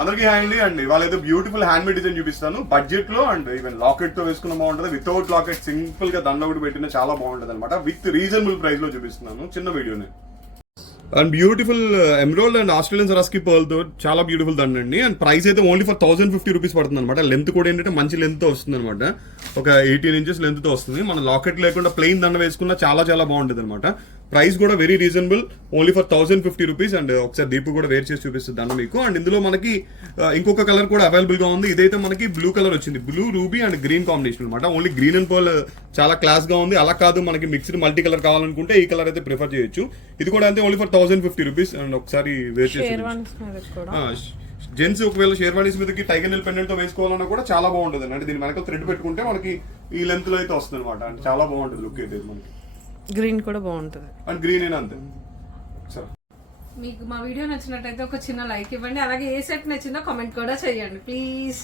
అందరికి హ్యాండీ అండి. వాళ్ళైతే బ్యూటిఫుల్ హ్యాండ్ మేడ్ డిజైన్ చూపిస్తాను బడ్జెట్ లో. అండ్ ఈవెన్ లాకెట్ తో వేసుకున్న బాగుంటుంది, వితౌట్ లాకెట్ సింపుల్ గా దండ ఒకటి పెట్టిన చాలా బాగుంటుంది అనమాట. విత్ రీజనబుల్ ప్రైస్ లో చూపిస్తున్నాను చిన్న వీడియోని. And beautiful emerald and Australian సరస్కి pearl తో చాలా బ్యూటిఫుల్ దండ అండి. అండ్ ప్రైస్ అయితే ఓన్లీ ఫర్ 1050 రూపీస్ పడుతుంది అనమాట. లెంత్ కూడా ఏంటంటే మంచి లెంత్ తో వస్తుంది అనమాట. ఒక 18 ఇంచెస్ లెంత్ తో వస్తుంది. మన లాకెట్ లేకుండా ప్లెయిన్ దండ వేసుకున్నా చాలా చాలా బాగుంటుంది అనమాట. ప్రైస్ కూడా very reasonable, only for 1050 rupees. And ఒకసారి దీపు కూడా వేర్ చేసి చూపిస్తుంది దండ మీకు. అండ్ ఇందులో మనకి ఇంకొక కలర్ కూడా అవైలబుల్ గా ఉంది. ఇదైతే మనకి బ్లూ కలర్ వచ్చింది, blue ruby and green combination అనమాట. ఓన్లీ గ్రీన్ అండ్ పర్ల్ చాలా క్లాస్ గా ఉంది. అలా కాదు మనకి మిక్స్డ్ మల్టీ కలర్ కావాలనుకుంటే ఈ కలర్ అయితే ప్రిఫర్ చేయొచ్చు. ఇది కూడా అంతే, ఓన్లీ ఫర్ 1050 రూపీస్. అండ్ ఒకసారి వేర్ చేసి జెంట్స్ ఒకవేళ షేర్వానీస్ మీదకి టైగర్ నెల్ పెండెంట్ తో వేసుకోవాలన్నా కూడా చాలా బాగుంటుంది. అంటే దీని వెనక థ్రెడ్ పెట్టుకుంటే మనకి ఈ లెంత్ లో అయితే వస్తుంది అనమాట. అంటే చాలా బాగుంటుంది లుక్ అయితే మనకి. గ్రీన్ కూడా బాగుంటుంది. అండ్ గ్రీన్ అయినా అంతే. సరే, మీకు మా వీడియో నచ్చినట్టయితే ఒక చిన్న లైక్ ఇవ్వండి. అలాగే ఏ సెట్ నచ్చిందో కామెంట్ కూడా చేయండి ప్లీజ్.